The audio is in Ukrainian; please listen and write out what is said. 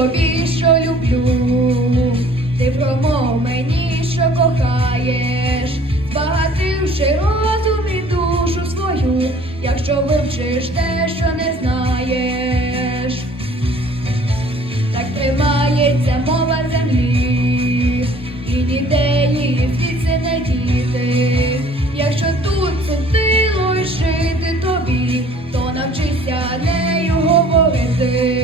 тобі, що люблю, ти промов мені, що кохаєш, збагативши розум і душу свою, якщо вивчиш те, що не знаєш. Так тримається мова землі, і ніде її звідси не діти. Якщо тут судило жити тобі, то навчися нею говорити.